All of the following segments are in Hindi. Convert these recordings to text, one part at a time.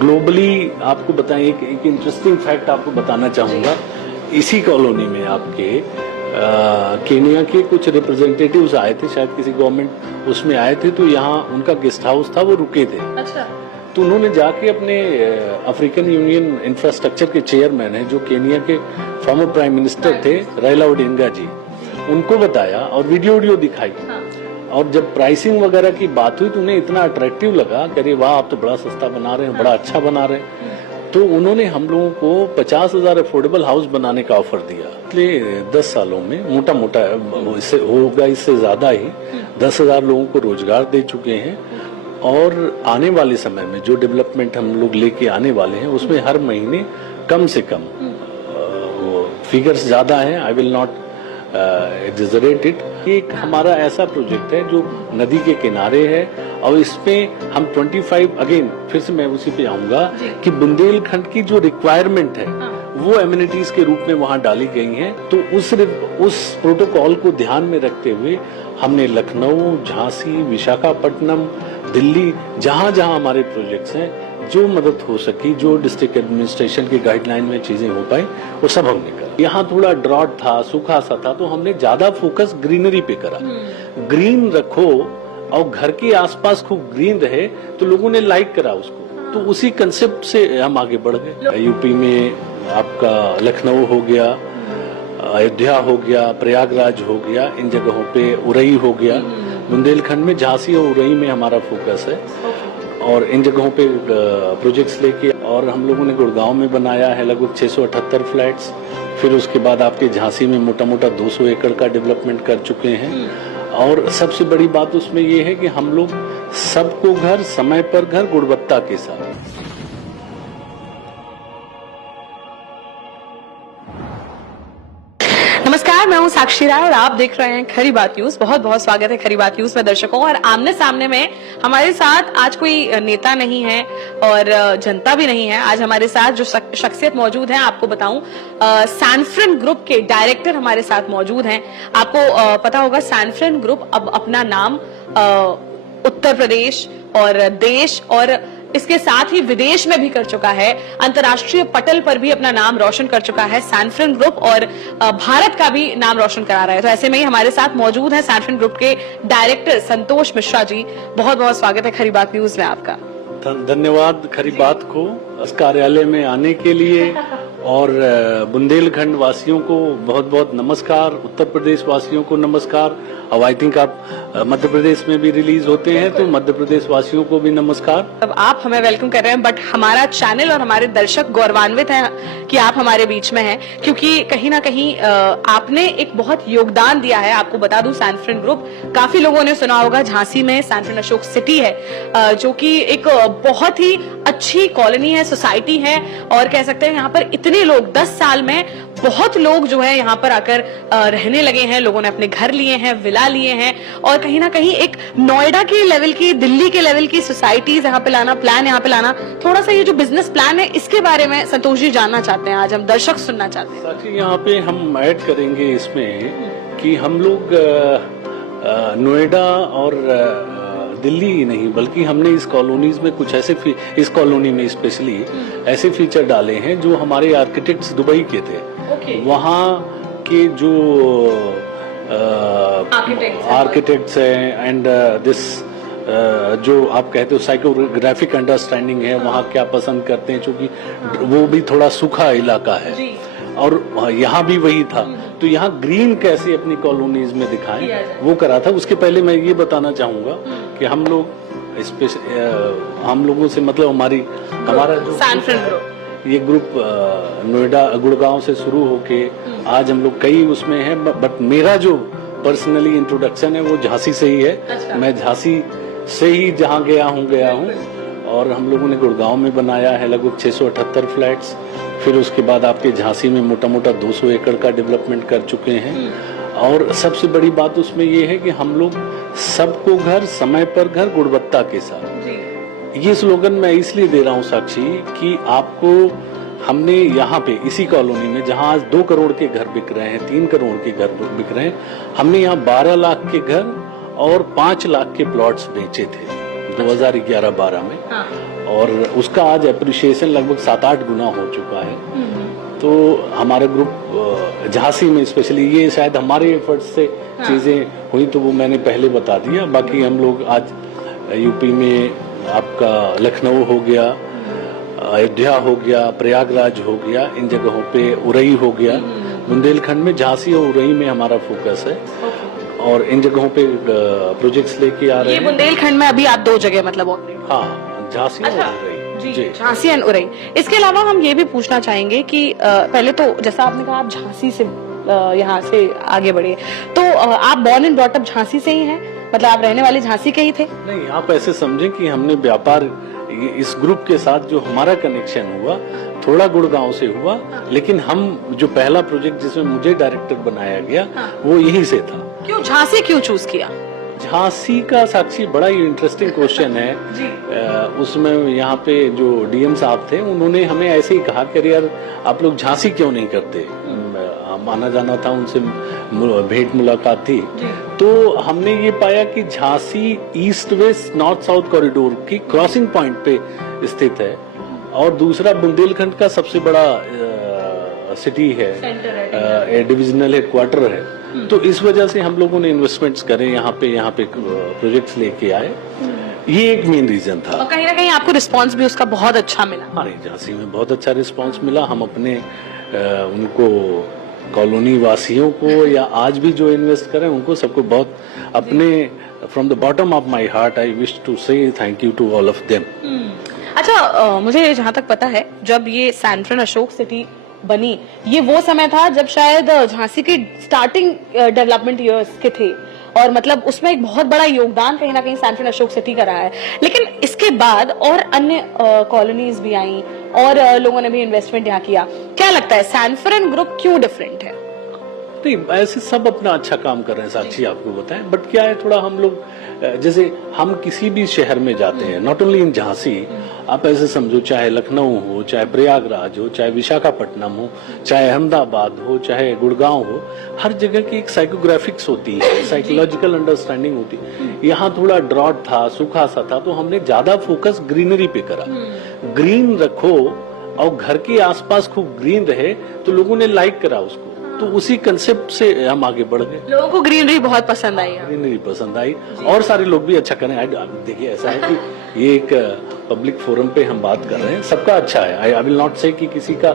ग्लोबली आपको बताएं, एक इंटरेस्टिंग फैक्ट आपको बताना चाहूंगा। इसी कॉलोनी में आपके केनिया के कुछ रिप्रेजेंटेटिव्स आए थे, शायद किसी गवर्नमेंट उसमें आए थे, तो यहाँ उनका गेस्ट हाउस था, वो रुके थे। अच्छा। तो उन्होंने जाके अपने अफ्रीकन यूनियन इंफ्रास्ट्रक्चर के चेयरमैन हैं, जो केनिया के फॉर्मर प्राइम मिनिस्टर थे, राइला ओडिंगा जी, उनको बताया और वीडियो दिखाई। और जब प्राइसिंग वगैरह की बात हुई तो उन्हें इतना अट्रैक्टिव लगा कि अरे वाह, आप तो बड़ा सस्ता बना रहे हैं, बड़ा अच्छा बना रहे हैं। तो उन्होंने हम लोगों को 50,000 अफोर्डेबल हाउस बनाने का ऑफर दिया। इसलिए 10 सालों में मोटा मोटा इससे होगा, इससे ज्यादा ही 10,000 लोगों को रोजगार दे चुके हैं। और आने वाले समय में जो डेवलपमेंट हम लोग लेके आने वाले हैं उसमें हर महीने कम से कम फिगर्स ज्यादा हैं, I will not exaggerate it. एक हमारा ऐसा प्रोजेक्ट है जो नदी के किनारे है और इसमें हम 25 अगेन फिर से मैं उसी पे आऊंगा कि बुंदेलखंड की जो रिक्वायरमेंट है वो एमिनिटीज के रूप में वहां डाली गई हैं। तो उस प्रोटोकॉल को ध्यान में रखते हुए हमने लखनऊ, झांसी, विशाखापट्टनम, दिल्ली, जहां जहां हमारे प्रोजेक्ट्स हैं, जो मदद हो सकी, जो डिस्ट्रिक्ट एडमिनिस्ट्रेशन की गाइडलाइन में चीजें हो पाई, वो सब हमने करा। यहाँ थोड़ा ड्रॉट था, सूखा सा था, तो हमने ज्यादा फोकस ग्रीनरी पे करा। ग्रीन रखो और घर के आसपास खूब ग्रीन रहे तो लोगों ने लाइक करा उसको। तो उसी कंसेप्ट से हम आगे बढ़ गए। यूपी में आपका लखनऊ हो गया, अयोध्या हो गया, प्रयागराज हो गया, इन जगहों पे उरई हो गया। बुंदेलखंड में झांसी और उरई में हमारा फोकस है और इन जगहों पे प्रोजेक्ट्स लेके। और हम लोगों ने गुड़गांव में बनाया है लगभग 678 फ्लैट्स। फिर उसके बाद आपके झांसी में मोटा मोटा 200 एकड़ का डेवलपमेंट कर चुके हैं। और सबसे बड़ी बात उसमें ये है कि हम लोग सबको घर, समय पर घर, गुणवत्ता के साथ। नमस्कार, मैं हूं साक्षी राय और आप देख रहे हैं खरी बात न्यूज। बहुत बहुत स्वागत है खरी बात न्यूज में दर्शकों। और आमने सामने में हमारे साथ आज कोई नेता नहीं है और जनता भी नहीं है। आज हमारे साथ जो शख्सियत मौजूद है, आपको बताऊं, सैनफ्रन ग्रुप के डायरेक्टर हमारे साथ मौजूद हैं। आपको पता होगा, सैनफ्रन ग्रुप अब अपना नाम उत्तर प्रदेश और देश और इसके साथ ही विदेश में भी कर चुका है। अंतर्राष्ट्रीय पटल पर भी अपना नाम रोशन कर चुका है सैनफ्रन ग्रुप और भारत का भी नाम रोशन करा रहा है। तो ऐसे में ही हमारे साथ मौजूद है सैनफ्रन ग्रुप के डायरेक्टर संतोष मिश्रा जी। बहुत बहुत स्वागत है खरी बात न्यूज में आपका। धन्यवाद खरी बात को इस कार्यालय में आने के लिए। और बुंदेलखंड वासियों को बहुत बहुत नमस्कार, उत्तर प्रदेश वासियों को नमस्कार। अब आई थिंक आप मध्य प्रदेश में भी रिलीज होते हैं, तो मध्य प्रदेश वासियों को भी नमस्कार। अब आप हमें वेलकम कर रहे हैं, बट हमारा चैनल और हमारे दर्शक गौरवान्वित हैं कि आप हमारे बीच में हैं, क्योंकि कहीं ना कहीं आपने एक बहुत योगदान दिया है। आपको बता दूं, सैनफ्रन ग्रुप, काफी लोगों ने सुना होगा, झांसी में सैनफ्रन अशोक सिटी है, जो कि एक बहुत ही अच्छी कॉलोनी है, सोसाइटी है। और कह सकते हैं यहाँ पर इतने लोग 10 साल में बहुत लोग जो है यहाँ पर आकर रहने लगे हैं। लोगों ने अपने घर लिए हैं, विला लिए हैं और कहीं ना कहीं एक नोएडा के लेवल की, दिल्ली के लेवल की सोसाइटीज यहाँ पे लाना, प्लान यहाँ पे लाना। थोड़ा सा ये जो बिजनेस प्लान है, इसके बारे में संतोष जी जानना चाहते हैं, आज हम दर्शक सुनना चाहते हैं। साथी, यहाँ पे हम ऐड करेंगे इसमें कि हम लोग नोएडा और दिल्ली ही नहीं, बल्कि हमने इस कॉलोनीज में कुछ ऐसे, इस कॉलोनी में स्पेशली ऐसे फीचर डाले हैं जो हमारे आर्किटेक्ट्स दुबई के थे। वहाँ के जो आर्किटेक्ट्स हैं एंड दिस जो आप कहते हो साइकोग्राफिक अंडरस्टैंडिंग है, वहाँ क्या पसंद करते हैं, क्योंकि वो भी थोड़ा सूखा इलाका है और यहाँ भी वही था। तो यहाँ ग्रीन कैसे अपनी कॉलोनीज में दिखाएं, वो करा था। उसके पहले मैं ये बताना चाहूंगा कि हम लोगों से मतलब हमारा जो ये ग्रुप नोएडा, गुड़गांव से शुरू होके आज हम लोग कई उसमें हैं, बट मेरा जो पर्सनली इंट्रोडक्शन है वो झांसी से ही है। अच्छा। मैं झांसी से ही जहाँ गया हूँ और हम लोगों ने गुड़गांव में बनाया है लगभग 678 फ्लैट्स। फिर उसके बाद आपके झांसी में मोटा मोटा 200 एकड़ का डेवलपमेंट कर चुके हैं। और सबसे बड़ी बात उसमें ये है कि हम लोग सबको घर, समय पर घर, गुणवत्ता के साथ। ये स्लोगन मैं इसलिए दे रहा हूँ साक्षी कि आपको हमने यहाँ पे इसी कॉलोनी में, जहाँ आज 2 करोड़ के घर बिक रहे हैं, 3 करोड़ के घर बिक रहे हैं, हमने यहाँ 12 लाख के घर और 5 लाख के प्लॉट्स बेचे थे 2011-12 में। और उसका आज अप्रिशिएशन लगभग 7-8 गुना हो चुका है। तो हमारे ग्रुप झांसी में स्पेशली, ये शायद हमारे एफर्ट्स से चीजें हुई, तो वो मैंने पहले बता दिया। बाकी हम लोग आज यूपी में आपका लखनऊ हो गया, अयोध्या हो गया, प्रयागराज हो गया, इन जगहों पे उरई हो गया, बुंदेलखंड में झांसी और उरई में हमारा फोकस है और इन जगहों पे प्रोजेक्ट्स लेके आ रहे हैं। ये बुंदेलखंड में अभी आप 2 जगह मतलब ऑपरेट? हाँ, झांसी और उरई। जी, झांसी एंड उरई। इसके अलावा हम ये भी पूछना चाहेंगे कि पहले तो जैसा आपने कहा आप झांसी से यहाँ से आगे बढ़े, तो आप born and brought up Jhansi से ही हैं, मतलब आप रहने वाले झांसी के ही थे? नहीं, आप ऐसे समझें कि हमने व्यापार इस ग्रुप के साथ जो हमारा कनेक्शन हुआ थोड़ा गुड़गांव से हुआ, लेकिन हम जो पहला प्रोजेक्ट जिसमें मुझे डायरेक्टर बनाया गया वो यहीं से था। क्यों झांसी क्यों चूज किया? झांसी का साक्षी बड़ा ही इंटरेस्टिंग क्वेश्चन है। उसमें यहाँ पे जो डीएम साहब थे उन्होंने हमें ऐसे ही कहा कि यार आप लोग झांसी क्यों नहीं करते, माना जाना था, उनसे भेंट मुलाकात थी। तो हमने ये पाया कि Jhansi east west north south corridor की क्रॉसिंग पॉइंट पे स्थित है और दूसरा बुंदेलखंड का सबसे बड़ा सिटी है, डिविजनल हेडक्वार्टर है। तो इस वजह से हम लोगों ने इन्वेस्टमेंट्स करे यहाँ पे प्रोजेक्ट्स लेके आए। ये एक मेन रीजन था। और कहीं ना कहीं आपको रिस्पांस भी उसका बहुत अच्छा मिला? हमारे झांसी में बहुत अच्छा रिस्पांस मिला। हम अपने उनको कॉलोनी वासियों को या आज भी जो इन्वेस्ट करें उनको सबको बहुत अपने from the bottom of my heart I wish to say thank you to all of them. अच्छा, मुझे जहाँ तक पता है जब ये सैनफ्रन अशोक सिटी बनी, ये वो समय था जब शायद झांसी के स्टार्टिंग डेवलपमेंट ईयर्स के थे और मतलब उसमें एक बहुत बड़ा योगदान कहीं ना कहीं सैनफ्रन अशोक सिटी का रहा है। लेकिन इसके बाद और अन्य कॉलोनीज भी आई और लोगों ने भी इन्वेस्टमेंट यहाँ किया। क्या लगता है सैनफ्रन ग्रुप क्यों डिफरेंट है? नहीं, ऐसे सब अपना अच्छा काम कर रहे हैं, साक्षी आपको बताएं। बट क्या है, थोड़ा हम लोग जैसे हम किसी भी शहर में जाते हैं, नॉट ओनली इन झांसी, आप ऐसे समझो चाहे लखनऊ हो, चाहे प्रयागराज हो, चाहे विशाखापट्टनम हो, चाहे अहमदाबाद हो, चाहे गुड़गांव हो, हर जगह की एक साइकोग्राफिक्स होती है, साइकोलॉजिकल अंडरस्टैंडिंग होती है। यहाँ थोड़ा ड्रॉट था, सूखा सा था, तो हमने ज्यादा फोकस ग्रीनरी पे करा। ग्रीन रखो और घर के आसपास खूब ग्रीन रहे तो लोगों ने लाइक करा उसको, तो उसी कंसेप्ट से हम आगे बढ़ गए। लोगों को ग्रीनरी बहुत पसंद आई। ग्रीनरी पसंद आई और सारे लोग भी अच्छा करें। देखिए ऐसा है कि ये एक पब्लिक फोरम पे हम बात कर रहे हैं, सबका अच्छा है। आई विल नॉट से कि किसी का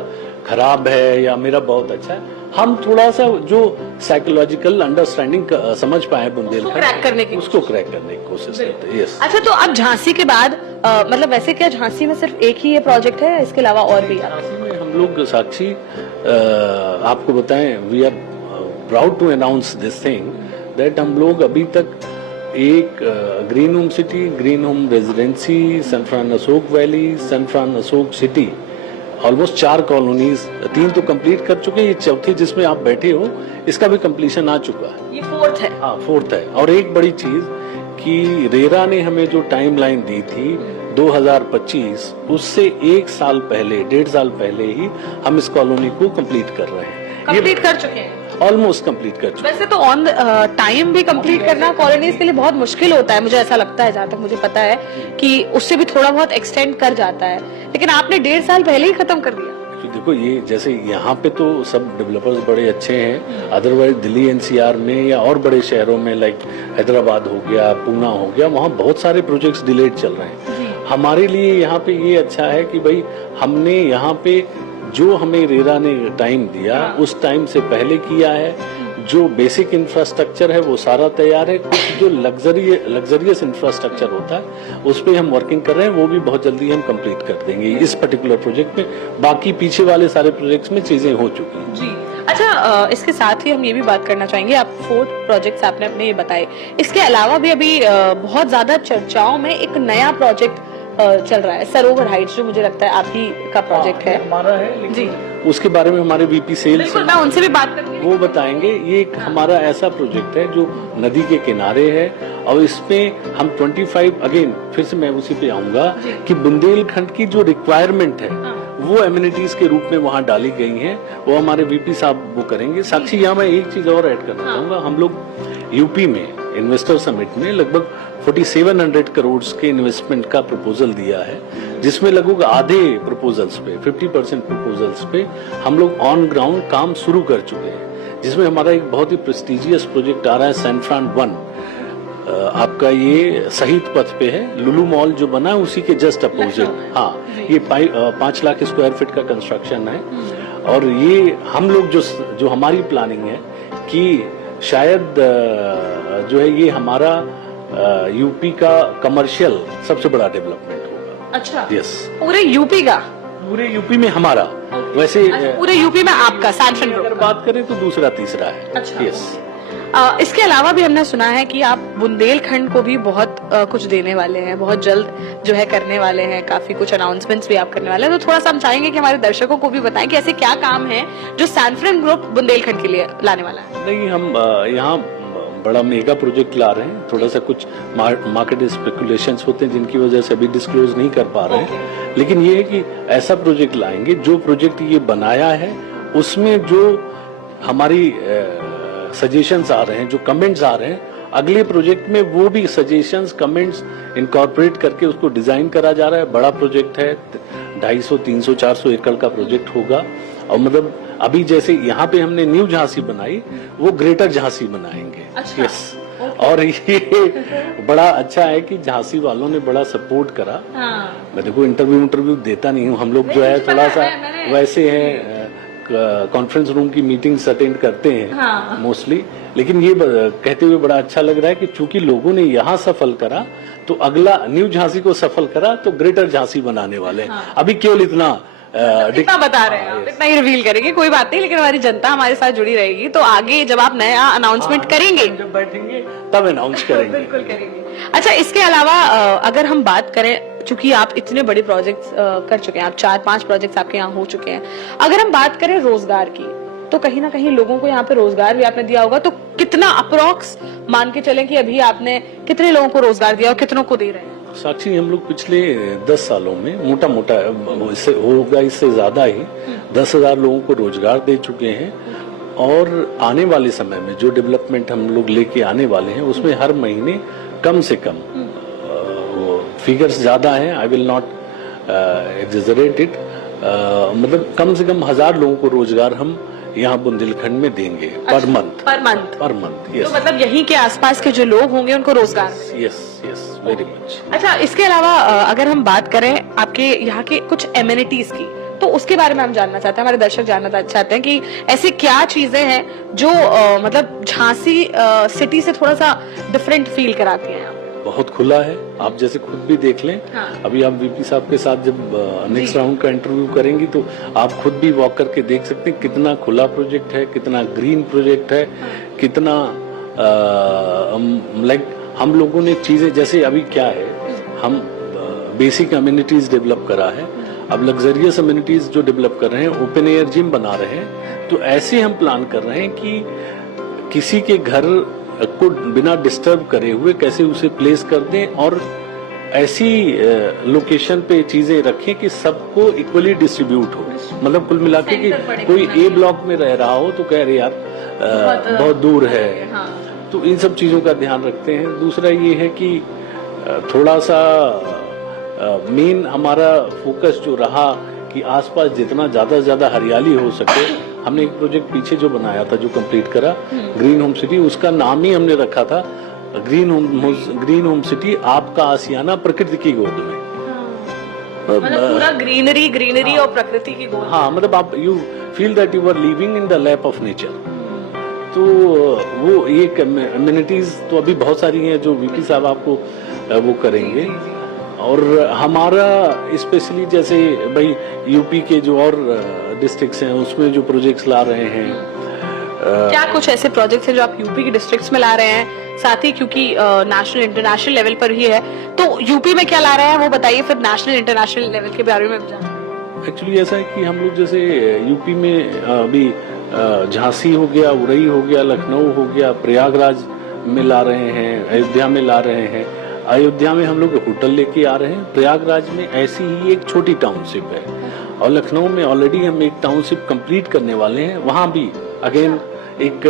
खराब है या मेरा बहुत अच्छा है। हम थोड़ा सा जो साइकोलॉजिकल अंडरस्टैंडिंग समझ पाए बुंदेलखंड, उसको क्रैक करने की कोशिश करते हैं। यस। अच्छा, तो अब झांसी के बाद मतलब वैसे क्या झांसी में सिर्फ एक ही ये प्रोजेक्ट है, इसके अलावा और भी? झांसी में हम लोग साक्षी आपको बताएं, we are proud to announce this thing that हम लोग अभी तक एक green home city, green home residency, सैनफ्रान अशोक वैली, सैनफ्रान अशोक सिटी, ऑलमोस्ट 4 कॉलोनीज, 3 तो कंप्लीट कर चुके हैं, ये चौथी जिसमें आप बैठे हो इसका भी कंप्लीशन आ चुका है। ये 4th है? हाँ, 4th है। और एक बड़ी चीज कि रेरा ने हमें जो टाइमलाइन दी थी 2025, उससे 1 साल पहले, 1.5 साल पहले ही हम इस कॉलोनी को कंप्लीट कर रहे हैं। कंप्लीट कर चुके हैं? ऑलमोस्ट कंप्लीट कर चुके हैं। वैसे तो ऑन टाइम भी कंप्लीट करना कॉलोनीज के लिए बहुत मुश्किल होता है, मुझे ऐसा लगता है, जहाँ तक मुझे पता है कि उससे भी थोड़ा बहुत एक्सटेंड कर जाता है, लेकिन आपने 1.5 साल पहले ही खत्म कर दिया। तो देखो, ये जैसे यहाँ पे तो सब डेवलपर्स बड़े अच्छे हैं, अदरवाइज दिल्ली एनसीआर में या और बड़े शहरों में लाइक हैदराबाद हो गया, पूना हो गया, वहाँ बहुत सारे प्रोजेक्ट्स डिलेड चल रहे हैं। हमारे लिए यहाँ पे ये अच्छा है कि भाई हमने यहाँ पे जो हमें रेरा ने टाइम दिया उस टाइम से पहले किया है। जो बेसिक इंफ्रास्ट्रक्चर है वो सारा तैयार है। कुछ जो लग्जरियस इंफ्रास्ट्रक्चर होता है उस पे हम वर्किंग कर रहे हैं, वो भी बहुत जल्दी हम कंप्लीट कर देंगे इस पर्टिकुलर प्रोजेक्ट में। बाकी पीछे वाले सारे प्रोजेक्ट्स में चीजें हो चुकी हैं। जी। अच्छा, इसके साथ ही हम ये भी बात करना चाहेंगे, आप 4 प्रोजेक्ट्स आपने अपने ये बताए, इसके अलावा भी अभी बहुत ज्यादा चर्चाओं में एक नया प्रोजेक्ट चल रहा है, सरोवर हाइट्स, जो मुझे लगता है आप ही का प्रोजेक्ट है। हमारा है जी, उसके बारे में हमारे वीपी सेल्स, बिल्कुल मैं उनसे भी बात करूंगी, वो बताएंगे। ये एक हमारा ऐसा प्रोजेक्ट है जो नदी के किनारे है और इसमें हम 25 अगेन फिर से मैं उसी पे आऊंगा कि बुंदेलखंड की जो रिक्वायरमेंट है वो एमिनिटीज के रूप में वहाँ डाली गई हैं, वो हमारे वीपी साहब वो करेंगे। साक्षी, यहाँ मैं एक चीज और ऐड करना चाहूंगा, हम लोग यूपी में इन्वेस्टर समिट में लगभग 4700 करोड़ के इन्वेस्टमेंट का प्रपोजल दिया है, जिसमें लगभग आधे प्रपोजल्स पे 50% प्रपोजल्स पे हम लोग ऑन ग्राउंड काम शुरू कर चुके हैं, जिसमें हमारा एक बहुत ही प्रेस्टिजियस प्रोजेक्ट आ रहा है सैनफ्रान 1। आपका ये शहीद पथ पे है, लुलु मॉल जो बना है उसी के जस्ट अपोजिट। हाँ, ये 5 लाख स्क्वायर फीट का कंस्ट्रक्शन है। और ये हम लोग जो हमारी प्लानिंग है कि शायद जो है ये हमारा यूपी का कमर्शियल सबसे बड़ा डेवलपमेंट होगा। अच्छा, यस, पूरे यूपी का? पूरे यूपी में हमारा। वैसे पूरे यूपी में आपका सैनफ्रान अगर बात करें तो दूसरा तीसरा है। अच्छा, यस। इसके अलावा भी हमने सुना है कि आप बुंदेलखंड को भी बहुत कुछ देने वाले हैं, बहुत जल्द जो है करने वाले हैं, काफी कुछ अनाउंसमेंट्स भी आप करने वाले हैं। तो थोड़ा सा हम चाहेंगे कि हमारे दर्शकों को भी बताएं कि ऐसे क्या काम है जो सैनफ्रान ग्रुप बुंदेलखंड के लिए लाने वाला है। नहीं, हम यहाँ बड़ा मेगा प्रोजेक्ट ला रहे हैं। थोड़ा सा कुछ मार्केट स्पेकुलेशंस होते हैं जिनकी वजह से अभी डिस्क्लोज नहीं कर पा रहे हैं, लेकिन ये है कि ऐसा प्रोजेक्ट लाएंगे, जो प्रोजेक्ट ये बनाया है उसमें जो हमारी सजेशंस आ रहे हैं, जो कमेंट्स आ रहे हैं, अगले प्रोजेक्ट में वो भी सजेशंस कमेंट्स इनकॉर्पोरेट करके उसको डिजाइन करा जा रहा है। बड़ा प्रोजेक्ट है, 250, 300, 400 एकड़ का प्रोजेक्ट होगा। और मतलब अभी जैसे यहाँ पे हमने न्यू झांसी बनाई, वो ग्रेटर झांसी बनाएंगे। अच्छा, यस। और ये बड़ा अच्छा है कि झांसी वालों ने बड़ा सपोर्ट करा। हाँ। मैं देखो इंटरव्यू देता नहीं हूँ, हम लोग जो है थोड़ा सा वैसे है, कॉन्फ्रेंस रूम की मीटिंग्स अटेंड करते हैं मोस्टली। लेकिन ये कहते हुए बड़ा अच्छा लग रहा है कि चूंकि लोगों ने यहाँ सफल करा, तो अगला न्यू झांसी को सफल करा तो ग्रेटर झांसी बनाने वाले हैं। अभी केवल इतना बता रहे हैं आप, इतना ही रिवील करेंगे, कोई बात नहीं। लेकिन हमारी जनता हमारे साथ जुड़ी रहेगी, तो आगे जब आप नया अनाउंसमेंट करेंगे, जब बैठेंगे तब अनाउंस करेंगे। बिल्कुल करेंगे। अच्छा, इसके अलावा अगर हम बात करें, चूंकि आप इतने बड़े प्रोजेक्ट्स कर चुके हैं, आप 4-5 प्रोजेक्ट्स आपके यहाँ हो चुके हैं, अगर हम बात करें रोजगार की, तो कहीं ना कहीं लोगों को यहाँ पे रोजगार भी आपने दिया होगा। तो कितना अप्रोक्स मान के चलें कि अभी आपने कितने लोगों को रोजगार दिया और कितनों को दे रहे हैं? साक्षी, हम लोग पिछले 10 सालों में मोटा मोटा इससे होगा, इससे ज्यादा ही 10,000 लोगों को रोजगार दे चुके हैं। और आने वाले समय में जो डेवलपमेंट हम लोग लेके आने वाले हैं, उसमें हर महीने कम से कम, फिगर्स ज्यादा हैं, I will not exaggerate it, मतलब कम से कम 1000 लोगों को रोजगार हम यहाँ बुंदेलखंड में देंगे। Per month. यस। तो मतलब यहीं के आसपास के जो लोग होंगे उनको रोजगार? Yes, very much. अच्छा, इसके अलावा अगर हम बात करें आपके यहाँ के कुछ एमिनिटीज की, तो उसके बारे में हम जानना चाहते हैं, हमारे दर्शक जानना चाहते हैं कि ऐसी क्या चीजें हैं जो मतलब झांसी सिटी से थोड़ा सा डिफरेंट फील कराती हैं? बहुत खुला है, आप जैसे खुद भी देख लें। हाँ। अभी आप वीपी साहब के साथ जब नेक्स्ट राउंड का इंटरव्यू करेंगी तो आप खुद भी वॉक करके देख सकते हैं कितना खुला प्रोजेक्ट है, कितना ग्रीन प्रोजेक्ट है, कितना लाइक हम लोगों ने चीजें, जैसे अभी क्या है, हम बेसिक अम्यूनिटीज डेवलप करा है, अब लग्जरियस अम्यूनिटीज जो डेवलप कर रहे हैं, ओपन एयर जिम बना रहे हैं। तो ऐसे हम प्लान कर रहे हैं कि किसी के घर को बिना डिस्टर्ब करे हुए कैसे उसे प्लेस कर दें, और ऐसी लोकेशन पे चीजें रखें कि सबको इक्वली डिस्ट्रीब्यूट हो। मतलब कुल मिला के कि कोई ए ब्लॉक में रह रहा हो तो कह रहे यार बहुत दूर है। हाँ। तो इन सब चीजों का ध्यान रखते हैं। दूसरा ये है कि थोड़ा सा मेन हमारा फोकस जो रहा कि आसपास जितना ज्यादा से ज्यादा हरियाली हो सके। हमने एक प्रोजेक्ट पीछे जो बनाया था, जो कंप्लीट करा, ग्रीन होम सिटी, उसका नाम ही हमने रखा था ग्रीन होम सिटी, आपका आसियाना प्रकृति की गोद में। मतलब पूरा ग्रीनरी और प्रकृति की गोद। हाँ, मतलब आप you feel that you are living in the lap of nature. तो वो एक अम्यूनिटीज तो अभी बहुत सारी हैं जो वीपी साहब आपको वो करेंगे। और हमारा स्पेशली जैसे भाई यूपी के जो और डिस्ट्रिक्ट्स हैं उसमें जो प्रोजेक्ट्स ला रहे हैं, क्या कुछ ऐसे प्रोजेक्ट्स हैं जो आप यूपी के डिस्ट्रिक्ट्स में ला रहे हैं? साथ ही क्योंकि नेशनल इंटरनेशनल लेवल पर ही है, तो यूपी में क्या ला रहे हैं वो बताइए, फिर नेशनल इंटरनेशनल लेवल के बारे में जानिए। एक्चुअली ऐसा है कि हम लोग जैसे यूपी में अभी झांसी हो गया, उरई हो गया, लखनऊ हो गया, प्रयागराज में ला रहे हैं, अयोध्या में ला रहे हैं। अयोध्या में हम लोग होटल लेके आ रहे हैं, प्रयागराज में ऐसी ही एक छोटी टाउनशिप है, और लखनऊ में ऑलरेडी हम एक टाउनशिप कंप्लीट करने वाले हैं। वहां भी अगेन एक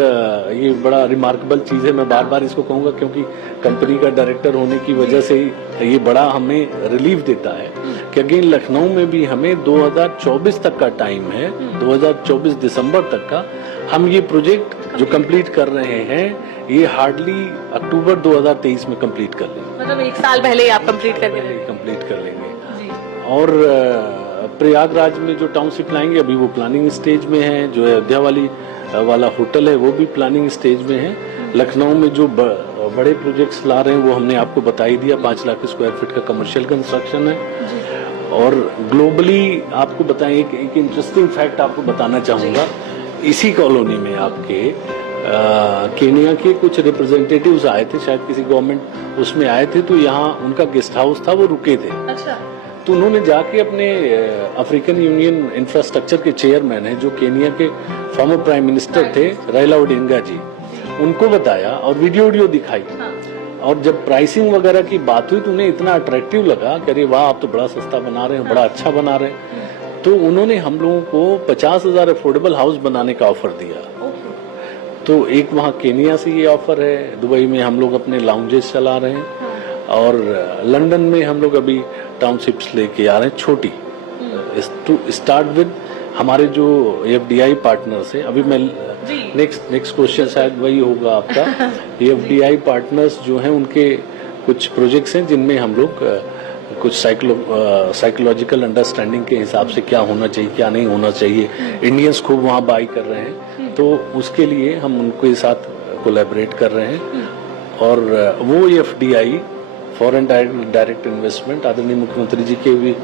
ये बड़ा रिमार्केबल चीज है, मैं बार बार इसको कहूंगा क्योंकि कंपनी का डायरेक्टर होने की वजह से ये बड़ा हमें रिलीफ देता है कि अगेन लखनऊ में भी हमें 2024 तक का टाइम है, 2024 दिसंबर तक का हम ये प्रोजेक्ट जो कंप्लीट कर रहे हैं ये हार्डली अक्टूबर 2023 में कंप्लीट कर लेंगे। मतलब 1 साल पहले ही आप कंप्लीट कर लेंगे। और प्रयागराज में जो टाउनशिप लाएंगे अभी वो प्लानिंग स्टेज में है, जो अयोध्या वाला होटल है वो भी प्लानिंग स्टेज में है। लखनऊ में जो बड़े प्रोजेक्ट्स ला रहे हैं वो हमने आपको बता ही दिया, 5 लाख स्क्वायर फीट का कमर्शियल कंस्ट्रक्शन है। और ग्लोबली आपको बताएं एक इंटरेस्टिंग फैक्ट आपको बताना चाहूंगा, इसी कॉलोनी में आपके केनिया के कुछ रिप्रेजेंटेटिव्स आए थे, शायद किसी गवर्नमेंट उसमें आए थे, तो यहाँ उनका गेस्ट हाउस था, वो रुके थे। अच्छा। तो उन्होंने जाके अपने अफ्रीकन यूनियन इंफ्रास्ट्रक्चर के चेयरमैन हैं जो केनिया के फॉर्मर प्राइम मिनिस्टर थे राइला ओडिंगा जी, उनको बताया और वीडियो दिखाई। और जब प्राइसिंग वगैरह की बात हुई तो उन्हें इतना अट्रैक्टिव लगा कि अरे वाह आप तो बड़ा सस्ता बना रहे हैं, बड़ा अच्छा बना रहे हैं। तो उन्होंने हम लोगों को 50,000 अफोर्डेबल हाउस बनाने का ऑफर दिया। तो एक वहाँ केनिया से ये ऑफर है, दुबई में हम लोग अपने लाउंजेस चला रहे हैं और लंदन में हम लोग अभी टाउनशिप्स लेके आ रहे हैं छोटी, टू स्टार्ट विद हमारे जो एफडीआई पार्टनर्स है। अभी मैं नेक्स्ट क्वेश्चन शायद वही होगा आपका। एफडीआई पार्टनर्स जो हैं उनके कुछ प्रोजेक्ट्स हैं जिनमें हम लोग कुछ साइकोलॉजिकल अंडरस्टैंडिंग के हिसाब से क्या होना चाहिए क्या नहीं होना चाहिए, इंडियंस खूब वहाँ बाई कर रहे हैं, तो उसके लिए हम उनके साथ कोलैबोरेट कर रहे हैं। और वो एफडीआई फॉरेन डायरेक्ट इन्वेस्टमेंट आदरणीय मुख्यमंत्री जी के भी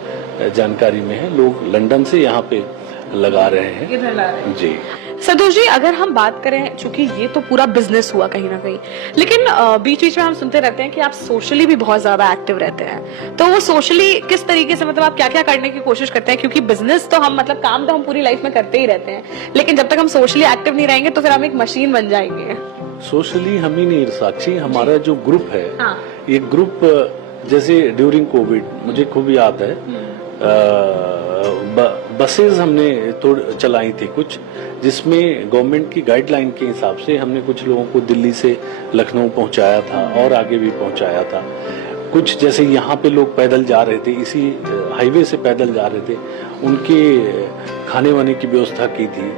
जानकारी में है, लोग लंदन से यहाँ पे लगा रहे हैं। इधर ला रहे हैं जी। संतोष जी, अगर हम बात करें, चूंकि ये तो पूरा बिजनेस हुआ कहीं ना कहीं, लेकिन बीच बीच में हम सुनते रहते हैं कि आप सोशली भी बहुत ज्यादा एक्टिव रहते हैं, तो वो सोशली किस तरीके से, मतलब आप क्या क्या करने की कोशिश करते हैं? क्योंकि बिजनेस तो हम, मतलब काम तो हम पूरी लाइफ में करते ही रहते हैं, लेकिन जब तक हम सोशली एक्टिव नहीं रहेंगे तो फिर हम एक मशीन बन जाएंगे। सोशली हम ही नहीं साक्षी, हमारा जो ग्रुप है, ये ग्रुप जैसे ड्यूरिंग कोविड मुझे खूब याद है, बसेस हमने चलाई थी कुछ, जिसमें गवर्नमेंट की गाइडलाइन के हिसाब से हमने कुछ लोगों को दिल्ली से लखनऊ पहुंचाया था और आगे भी पहुंचाया था। कुछ जैसे यहाँ पे लोग पैदल जा रहे थे, इसी हाईवे से पैदल जा रहे थे, उनके खाने वाने की व्यवस्था की थी।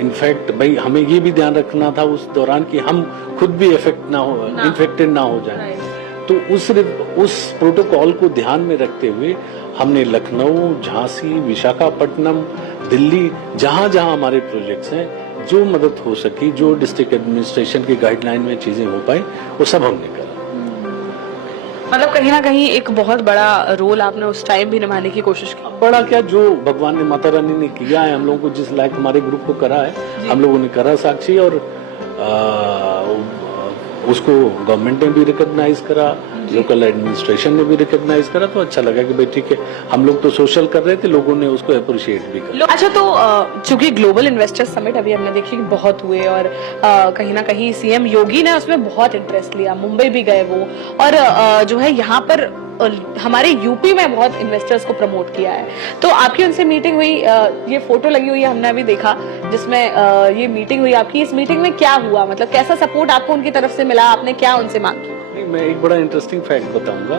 इनफैक्ट भाई हमें ये भी ध्यान रखना था उस दौरान कि हम खुद भी इन्फेक्टेड ना हो जाए, तो उस प्रोटोकॉल को ध्यान में रखते हुए हमने लखनऊ, झांसी, विशाखापट्टनम, दिल्ली, जहां जहां हमारे प्रोजेक्ट्स हैं, जो मदद हो सकी, जो डिस्ट्रिक्ट एडमिनिस्ट्रेशन की गाइडलाइन में चीजें हो पाई, वो सब हमने करा। मतलब कहीं ना कहीं एक बहुत बड़ा रोल आपने उस टाइम भी निभाने की कोशिश की। बड़ा क्या, जो भगवान ने, माता रानी ने किया है हम लोगों को, जिस लायक हमारे ग्रुप को करा है, हम लोगों ने करा साक्षी, और उसको गवर्नमेंट ने भी रिकॉग्नाइज करा, लोकल एडमिनिस्ट्रेशन ने भी रिकॉग्नाइज करा, तो अच्छा लगा कि भाई ठीक है, हम लोग तो सोशल कर रहे थे, लोगों ने उसको अप्रिशिएट भी किया। अच्छा, तो चूंकि ग्लोबल इन्वेस्टर्स समिट अभी हमने देखी कि बहुत हुए, और कहीं ना कहीं सीएम योगी ने उसमें बहुत इंटरेस्ट लिया, मुंबई भी गए वो, और जो है यहाँ पर हमारे यूपी में बहुत इन्वेस्टर्स को प्रमोट किया है। तो आपकी उनसे मीटिंग हुई, ये फोटो लगी हुई है, हमने अभी देखा, जिसमें ये मीटिंग हुई आपकी। इस मीटिंग में क्या हुआ, मतलब कैसा सपोर्ट आपको उनकी तरफ से मिला, आपने क्या उनसे मांग की? मैं एक बड़ा इंटरेस्टिंग फैक्ट बताऊंगा।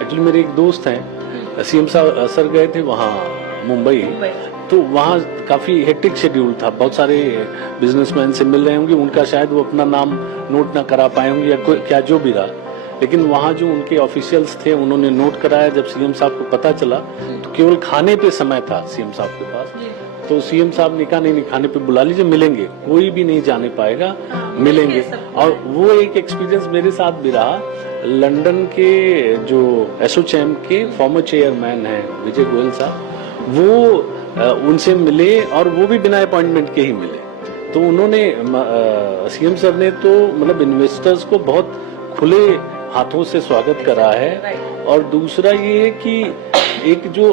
एक्चुअली मेरे एक दोस्त हैं, सीएम सर गए थे वहाँ मुंबई, तो वहाँ काफी हेक्टिक शेड्यूल था, बहुत सारे बिजनेसमैन से मिल रहे होंगे, उनका शायद वो अपना नाम नोट ना करा पाए होंगे या क्या जो भी रहा, लेकिन वहाँ जो उनके ऑफिशियल्स थे उन्होंने नोट कराया। जब सीएम साहब को पता चला तो केवल खाने पे समय था सीएम साहब के पास, तो सीएम साहब ने कहा नहीं खाने पे बुला लीजिए, मिलेंगे, कोई भी नहीं जाने पाएगा, मिलेंगे। और वो एक एक्सपीरियंस मेरे साथ भी रहा। लंदन के जो एसोचैम के फॉर्मर चेयरमैन हैं विजय गोयल साहब, वो उनसे मिले और वो भी बिना अपॉइंटमेंट के ही मिले, तो उन्होंने सीएम सर ने तो मतलब इन्वेस्टर्स को बहुत खुले हाथों से स्वागत करा है। और दूसरा ये है कि एक जो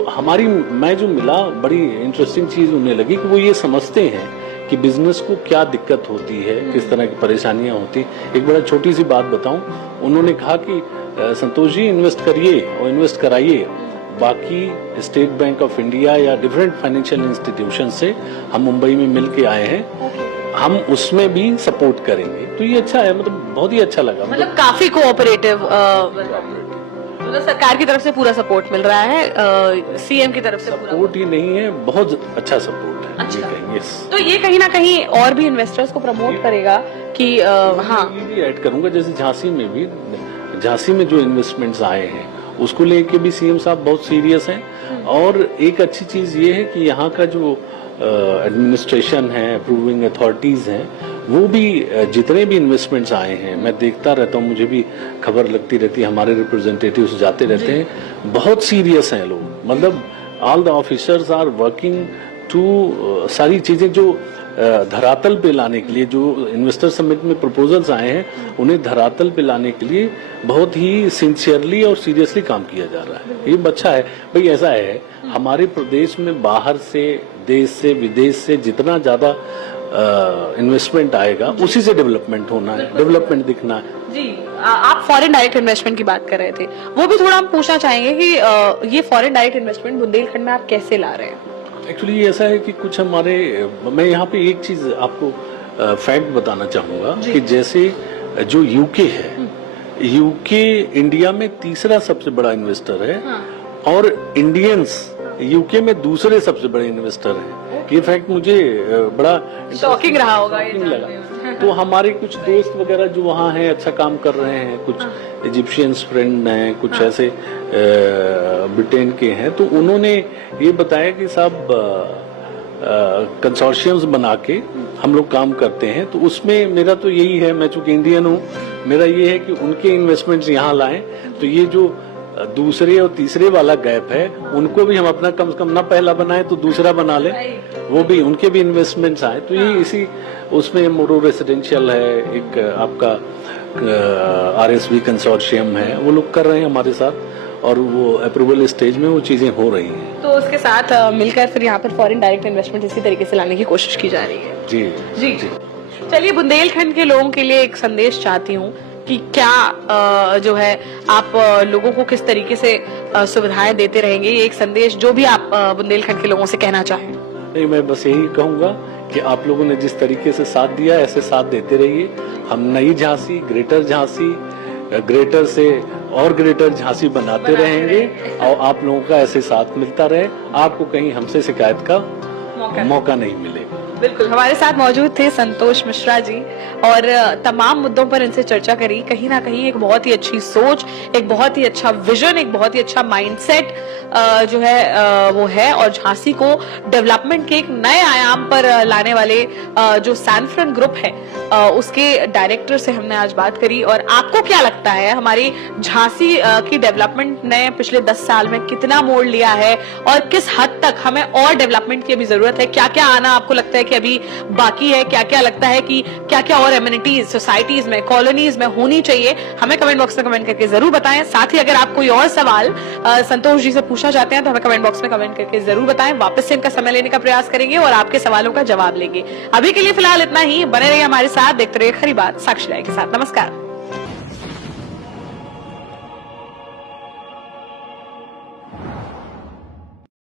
मैं जो मिला, बड़ी इंटरेस्टिंग चीज उन्हें लगी कि वो ये समझते हैं कि बिजनेस को क्या दिक्कत होती है, किस तरह की परेशानियां होती। एक बड़ा छोटी सी बात बताऊं, उन्होंने कहा कि संतोष जी इन्वेस्ट करिए और इन्वेस्ट कराइए, बाकी स्टेट बैंक ऑफ इंडिया या डिफरेंट फाइनेंशियल इंस्टीट्यूशन से हम मुंबई में मिल के आए हैं, हम उसमें भी सपोर्ट करेंगे। तो ये अच्छा है, मतलब बहुत ही अच्छा लगा। मतलब काफी कोऑपरेटिव, मतलब सरकार की तरफ से पूरा सपोर्ट मिल रहा है, सीएम की तरफ से पूरा सपोर्ट ही नहीं है, बहुत अच्छा सपोर्ट है। अच्छा। यस। तो ये कहीं ना कहीं और भी इन्वेस्टर्स को प्रमोट करेगा कि हाँ, ये भी ऐड करूंगा, जैसे झांसी में जो इन्वेस्टमेंट्स आए हैं उसको लेके भी सीएम साहब बहुत सीरियस हैं। और एक अच्छी चीज ये है कि यहाँ का जो एडमिनिस्ट्रेशन है, अप्रूविंग अथॉरिटीज हैं, वो भी जितने भी इन्वेस्टमेंट्स आए हैं, मैं देखता रहता हूँ, मुझे भी खबर लगती रहती है, हमारे रिप्रेजेंटेटिव्स जाते रहते हैं, बहुत सीरियस हैं लोग। मतलब all the officers are working to सारी चीजें जो धरातल पे लाने के लिए, जो इन्वेस्टर समिट में प्रपोजल्स आए हैं उन्हें धरातल पे लाने के लिए बहुत ही सिंसियरली और सीरियसली काम किया जा रहा है। ये अच्छा है भाई। ऐसा है, हमारे प्रदेश में बाहर से, देश से, विदेश से जितना ज्यादा इन्वेस्टमेंट आएगा उसी से डेवलपमेंट होना है, डेवलपमेंट दिखना है। जी, आप फॉरेन डायरेक्ट इन्वेस्टमेंट की बात कर रहे थे, वो भी थोड़ा हम पूछना चाहेंगे कि ये फॉरेन डायरेक्ट इन्वेस्टमेंट बुंदेलखंड में आप कैसे ला रहे हैं? एक्चुअली ऐसा है कि कुछ हमारे, मैं यहाँ पे एक चीज आपको फैक्ट बताना चाहूंगा कि जैसे जो यूके है, यूके इंडिया में तीसरा सबसे बड़ा इन्वेस्टर है। हाँ। और इंडियंस यूके में दूसरे सबसे बड़े इन्वेस्टर हैं। ये फैक्ट मुझे बड़ा शॉकिंग रहा होगा, ये लगा। तो हमारे कुछ दोस्त वगैरह जो वहाँ हैं, अच्छा काम कर रहे हैं, कुछ इजिप्शियंस फ्रेंड हैं, कुछ ऐसे ब्रिटेन के हैं, तो उन्होंने ये बताया कि साहब कंसोर्शियम्स बना के हम लोग काम करते हैं। तो उसमें मेरा तो यही है, मैं चूंकि इंडियन हूँ, मेरा ये है कि उनके इन्वेस्टमेंट्स यहाँ लाएं। तो ये जो दूसरे और तीसरे वाला गैप है, उनको भी हम अपना कम से कम ना पहला बनाए तो दूसरा बना ले, वो भी उनके भी इन्वेस्टमेंट्स आए। तो ये इसी उसमें मोरो रेसिडेंशियल है, एक आपका RSV कंसोर्शियम है, वो लोग कर रहे हैं हमारे साथ, और वो अप्रूवल स्टेज में वो चीजें हो रही हैं। तो उसके साथ मिलकर फिर यहाँ पर फॉरेन डायरेक्ट इन्वेस्टमेंट इसी तरीके से लाने की कोशिश की जा रही है। जी जी, जी। चलिए, बुंदेलखंड के लोगों के लिए एक संदेश चाहती हूँ कि क्या जो है आप लोगों को किस तरीके से सुविधाएं देते रहेंगे, ये एक संदेश जो भी आप बुंदेलखंड के लोगों से कहना चाहें। नहीं, मैं बस यही कहूंगा कि आप लोगों ने जिस तरीके से साथ दिया, ऐसे साथ देते रहिए। हम नई झांसी, ग्रेटर झांसी, ग्रेटर से और ग्रेटर झांसी बनाते रहेंगे, और आप लोगों का ऐसे साथ मिलता रहे, आपको कहीं हमसे शिकायत का मौका नहीं मिलेगा। बिल्कुल, हमारे साथ मौजूद थे संतोष मिश्रा जी, और तमाम मुद्दों पर इनसे चर्चा करी। कहीं ना कहीं एक बहुत ही अच्छी सोच, एक बहुत ही अच्छा विजन, एक बहुत ही अच्छा माइंडसेट जो है वो है, और झांसी को डेवलपमेंट के एक नए आयाम पर लाने वाले जो सैनफ्रन ग्रुप है उसके डायरेक्टर से हमने आज बात करी। और आपको क्या लगता है, हमारी झांसी की डेवलपमेंट ने पिछले 10 साल में कितना मोड़ लिया है, और किस हद तक हमें और डेवलपमेंट की अभी जरूरत है? क्या क्या आना आपको लगता है कि अभी बाकी है? क्या क्या लगता है कि क्या क्या और एमिनिटीज सोसाइटीज में, कॉलोनीज में होनी चाहिए? हमें कमेंट बॉक्स में कमेंट करके जरूर बताएं। साथ ही अगर आप कोई और सवाल संतोष जी से पूछना चाहते हैं तो हमें कमेंट बॉक्स में कमेंट करके जरूर बताएं। वापस से इनका समय लेने का प्रयास करेंगे और आपके सवालों का जवाब लेंगे। अभी के लिए फिलहाल इतना ही। बने रहिए हमारे साथ, देखते रहिए खरी बात साक्षी राय के साथ। नमस्कार।